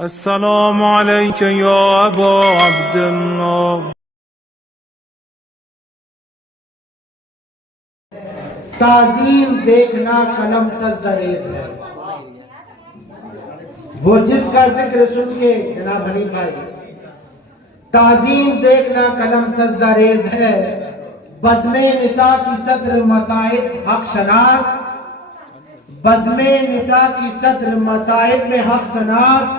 السلام عليك يا أبا عبد الله. تعظیم دیکھنا قلم سرزریز ہے. وہ جس کا ذکر سنیے جناب حنیف بھائی. تعظیم دیکھنا قلم سجدریز ہے. بزم نساء کی صدر مصائب حق شناس. بزم نساء کی صدر مصائب میں حق شناس.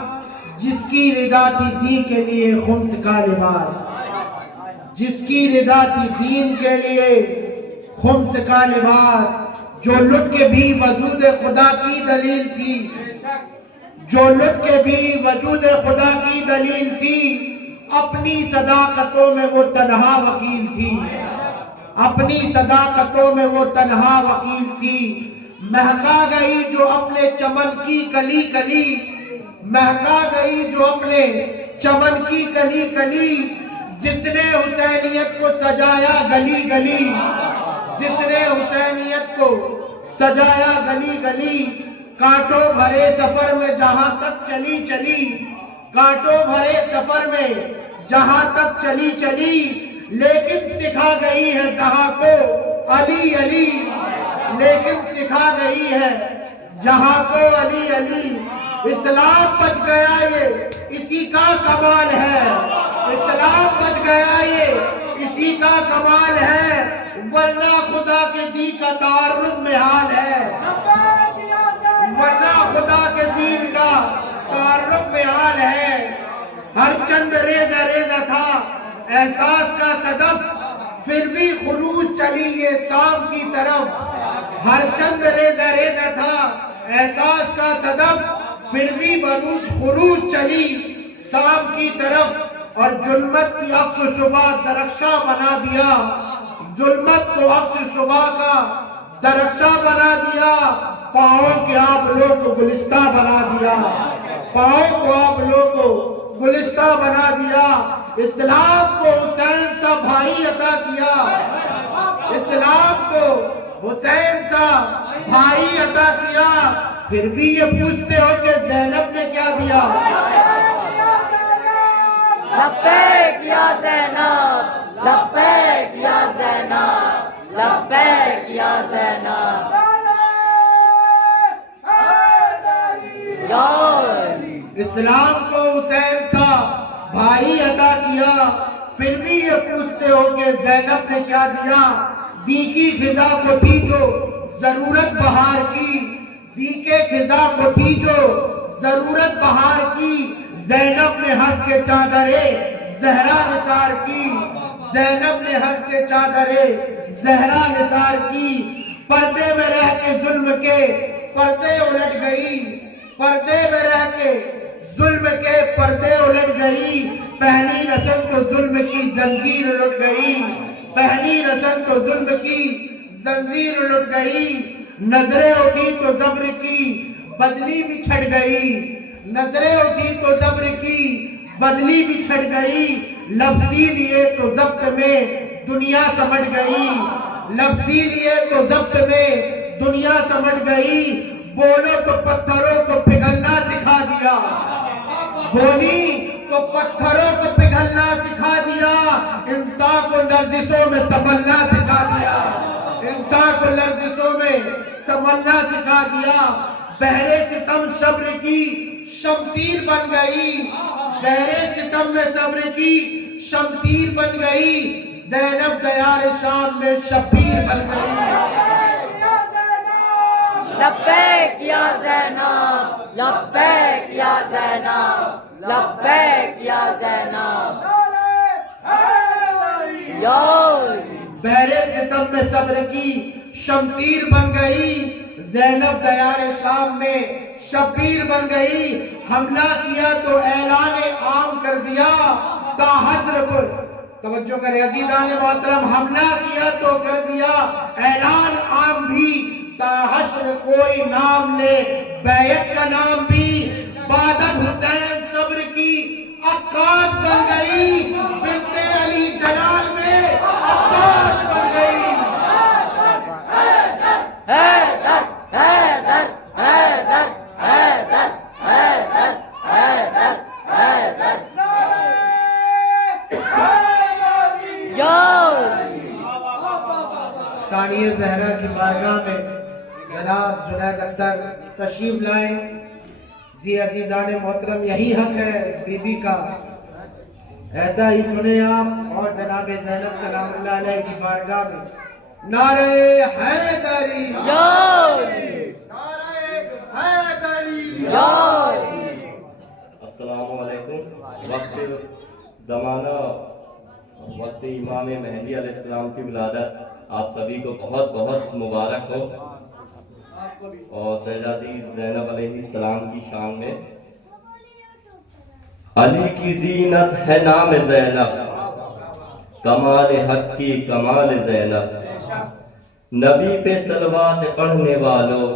جس کی رضا تھی دین کے لیے خمس کا لباس. جس کی رضا تھی دین کے لیے خمس کا لباس. جو لٹ کے بھی وجود خدا کی دلیل تھی. جو لٹ کے بھی وجود خدا کی دلیل تھی. اپنی صداقتوں میں وہ تنہا وکیل تھی. اپنی صداقتوں میں وہ تنہا وکیل تھی. مہکا گئی جو اپنے چمن کی کلی کلی. مہکا گئی جو اپنے چمن کی کلی کلی. جس نے حسینیت کو سجایا گلی گلی. جس نے حسینیت کو سجایا گلی گلی. کانٹوں بھرے سفر میں جہاں تک چلی چلی. کانٹوں بھرے سفر میں جہاں تک چلی چلی. لیکن سکھا گئی ہے جہاں کو علی علی. لیکن سکھا گئی ہے جہاں کو علی علی. اسلام بچ گیا یہ اسی کا کمال ہے. اسلام بچ گیا یہ اسی کا کمال ہے. ورنہ خدا کے دین کا تعارف محال ہے. ورنہ خدا کے دین کا تعارف محال ہے. ہر چند ریزہ ریزہ تھا احساس کا صدف. پھر بھی خروج چلی یہ شام کی طرف. ہر چند ریزہ ریزہ تھا احساس کا صدف. پھر بھی بروز خروج چلی شام کی طرف. اور ظلمت کی عکس و شبہ درخشاں بنا دیا. ظلمت کو عکس و شبہ کا درخشاں بنا دیا. پاؤں کے آپ لوگ کو گلستہ بنا دیا. پاؤں کو آپ لوگ کو گلستہ بنا دیا. اسلام کو حسین سا بھائی عطا کیا. اسلام کو حسین سا بھائی عطا کیا. پھر بھی یہ پوچھتے ہو کہ زینب نے کیا دیا. لبیک یا زینب لبیک یا زینب لبیک یا زینب یا علی. اسلام کو حسین سا بھائی عطا کیا. پھر بھی یہ پوچھتے ہو کہ زینب نے کیا دیا. دی کی خزاں کو تھی جو ضرورت بہار کی. دی کے خزاں کو تھی جو ضرورت بہار کی. زینب نے ہنس کے چادرے زہرا نثار کی. زینب نے ہنس کے چادرے زہرا نثار کی. پردے میں رہ کے ظلم کے پردے الٹ گئی. پردے میں رہ کے ظلم کے پردے الٹ گئی. پہنی نسل تو ظلم کی زنجیر الٹ گئی. پہنی نسل تو ظلم کی زنجیر الٹ گئی. نظریں اٹھی تو زبر کی بدلی بھی چھٹ گئی. نظریں اٹھی تو زبر کی بدلی بھی چھٹ گئی. لفظی لیے تو ضبط میں دنیا سمجھ گئی. لفظی لیے تو ضبط میں دنیا سمجھ گئی. بولو تو پتھروں کو پگھلنا سکھا دیا. بولی تو پتھروں کو پگھلنا سکھا دیا. انسان کو نرجسوں میں سنبھلنا سکھا دیا. انسان کو نرجسوں میں سنبھلنا سکھا دیا. بحر ستم صبر کی شمشیر بن گئی. بحر ستم میں صبر کی شمشیر بن گئی. زینب دیار شام میں شبیر بن گئی. لبیک یا زینب لبیک یا زینب لبیک یا زینب یا علی. بحر ستم میں صبر کی شمشیر بن گئی. زینب دیار شام میں شبیر بن گئی. حملہ کیا تو اعلان عام کر دیا. تا حضر پر توجہ کرے عزیزان محترم. حملہ کیا تو کر دیا اعلان عام بھی. تا حشر کوئی نام لے بیعت کا نام بھی. بادت حسین صبر کی عکاس بن گئی. بنت علی جلال میں عکاس بن گئی. حیدر حیدر حیدر حیدر حیدر حیدر بانی زہرا کی بارگاہ میں جناب جنید اختر تشریف لائیں۔ جی عزیزان محترم، یہی حق ہے اس بی بی کا، ایسا ہی سنیں آپ۔ اور جناب زینب سلام اللہ علیہ کی بارگاہ میں نعرہ حیدری، نعرہ حیدری۔ السلام علیکم۔ وقت زمانہ وقت امام مہدی علیہ السلام کی ولادت آپ سبھی کو بہت بہت مبارک ہو، اور شہزادی زینب علیہ السلام کی شان میں علی کی زینت ہے نام زینب، کمال حق کی کمال زینب، نبی پہ صلوات پڑھنے والوں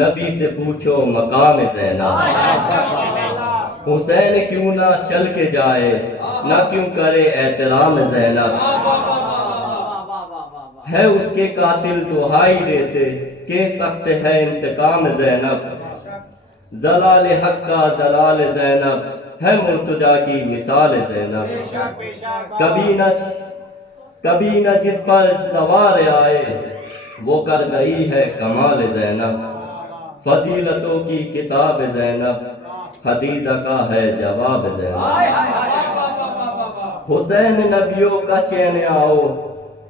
نبی سے پوچھو مقام زینب، حسین کیوں نہ چل کے جائے نہ کیوں کرے احترام زینب، ہے اس کے قاتل دہائی دیتے کہ سخت ہے انتقام زینب، زلال حق کا زلال زینب ہے مرتجا کی مثال زینب، کبھی نہ جس پر سوار آئے وہ کر گئی ہے کمال زینب، فضیلتوں کی کتاب زینب خدیجہ کا ہے جواب زینب، حسین نبیوں کا چین آؤ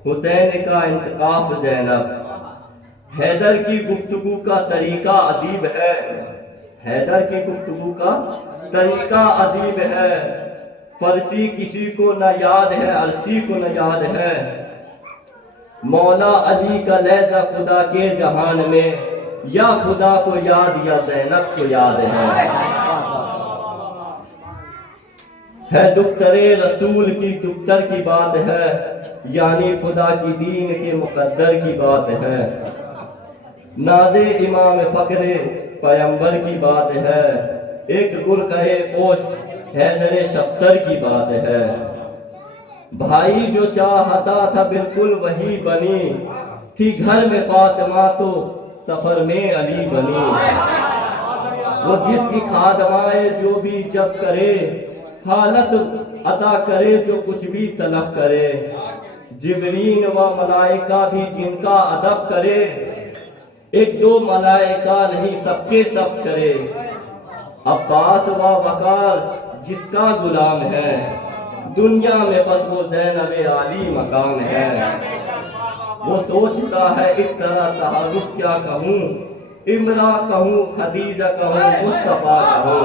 حسین کا انتقاف زینب، حیدر کی گفتگو کا طریقہ ادیب ہے، حیدر کی گفتگو کا طریقہ ادیب ہے، فارسی کسی کو نہ یاد ہے عرسی کو نہ یاد ہے، مولا علی کا لہجہ خدا کے جہان میں یا خدا کو یاد یا زینب کو یاد ہے دختر رسول کی دختر کی بات ہے، یعنی خدا کی دین کے مقدر کی بات ہے، ناز امام فخر پیمبر کی بات ہے، ایک گل کہے پوش حیدر شفتر کی بات ہے، بھائی جو چاہتا تھا بالکل وہی بنی تھی، گھر میں فاطمہ تو سفر میں علی بنی، وہ جس کی خادمائے جو بھی جب کرے حالت عطا کرے جو کچھ بھی طلب کرے، جبرین و ملائکہ بھی جن کا ادب کرے، ایک دو ملائکہ نہیں سب کے سب کرے، عباس و وقار جس کا غلام ہے، دنیا میں بس وہ زینب عالی مقام ہے، وہ سوچتا ہے اس طرح تعارف کیا کہوں، امرا کہوں خدیجہ کہوں مصطفیٰ کہوں،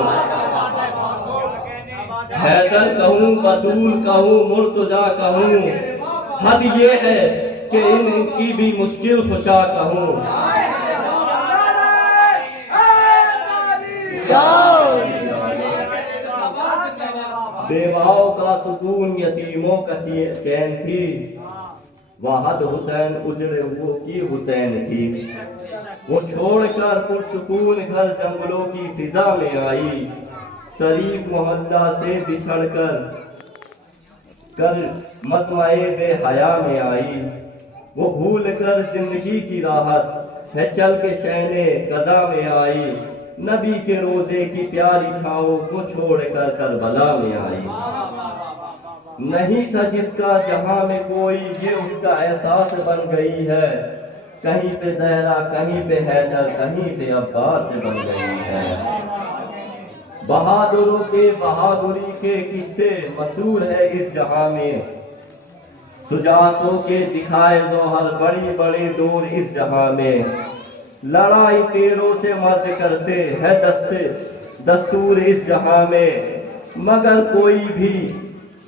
حیدر کہوں بطول کہوں مرتضیٰ کہوں، حد یہ ہے کہ ان کی بھی مشکل خوشا کہوں، بیواؤں کا سکون یتیموں کا چین تھی، واحد حسین اجڑے وہ کی حسین تھی، وہ چھوڑ کر پرسکون گھر جنگلوں کی فضا میں آئی، شریف محلہ سے بچھڑ کر مطمع بے حیا میں آئی، وہ بھول کر زندگی کی راحت ہے چل کے شہنے قضا میں آئی، نبی کے روزے کی پیاری چھاؤں کو چھوڑ کر کربلا میں آئی، نہیں تھا جس کا جہاں میں کوئی یہ اس کا احساس بن گئی ہے، کہیں پہ زہرا کہیں پہ حیدر کہیں پہ عباس بن گئی ہے، بہادروں کے بہادری کے قصے مشہور ہے اس جہاں میں، شجاعتوں کے دکھائے ظہر بڑی بڑے دور اس جہاں میں، لڑائی تیروں سے مرد کرتے ہے دستور اس جہاں میں، مگر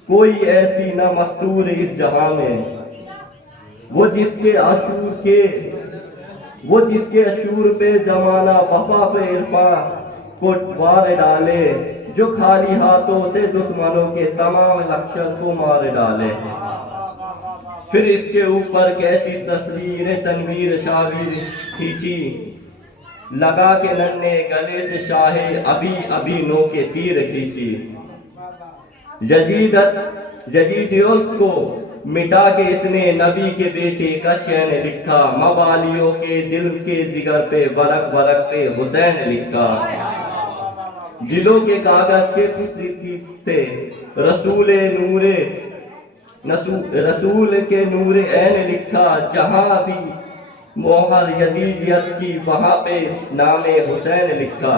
کوئی ایسی نہ مستور اس جہاں میں، وہ جس کے اشور پہ زمانہ وفا پہ عرفاں کو وار ڈالے، جو خالی ہاتھوں سے دشمنوں کے تمام لشکر کو مار ڈالے، پھر اس کے اوپر کیسی تصویر تنویر شاویر کھینچی، لگا کے ننے گلے سے شاہ ابھی نو کے تیر کھینچی، یزیدیت کو مٹا کے اس نے نبی کے بیٹے کا چین لکھا، موالیوں کے دل کے جگر پہ ورق پہ حسین لکھا، دلوں کے کاغذ کے خوشی سے رسول نور رسول کے نور عین لکھا، جہاں بھی موہر یزیدیت کی وہاں پہ نام حسین لکھا،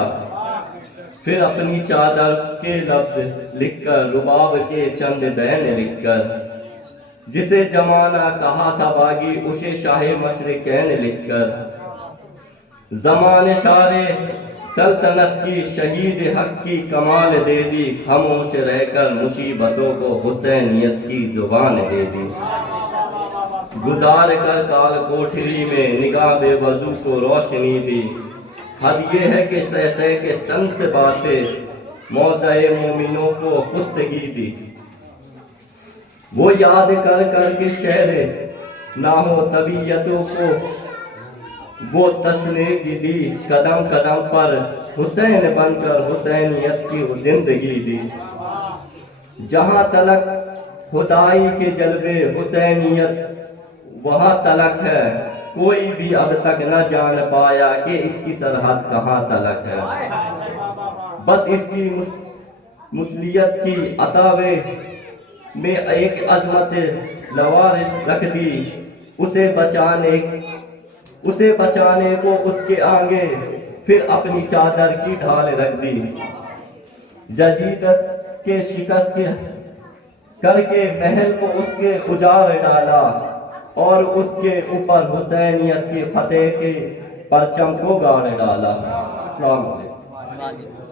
پھر اپنی چادر کے لفظ لکھ کر، رباب کے چند بین لکھ کر، جسے زمانہ کہا تھا باغی اسے شاہ مشرقین لکھ کر، زمان شار سلطنت کی شہید حق کی کمال دے دی، خاموش رہ کر مصیبتوں کو حسینیت کی زبان دے دی، گزار کر کال کوٹھری میں نگاہ بے وضو کو روشنی دی، حد یہ ہے کہ سہ سہ کے تن سے باتیں موضع مومنوں کو خستگی دی، وہ یاد کر کر کے شہر نہ ہو طبیعتوں کو وہ تسلیم دی، قدم قدم پر حسین بن کر حسینیت کی زندگی دی، جہاں تلک خدائی کے جلوے حسینیت وہاں تلک ہے، کوئی بھی اب تک نہ جان پایا کہ اس کی سرحد کہاں تلک ہے، بس اس کی مسلیت کی عطاوے میں ایک عظمت لوار رکھ دی، اسے بچانے کو اس کے آگے پھر اپنی چادر کی ڈھال رکھ دی، جدیدت کے شکست کر کے محل کو اس کے اجاڑ ڈالا، اور اس کے اوپر حسینیت کی فتح کے پرچم کو گاڑ ڈالا۔ السلام علیکم۔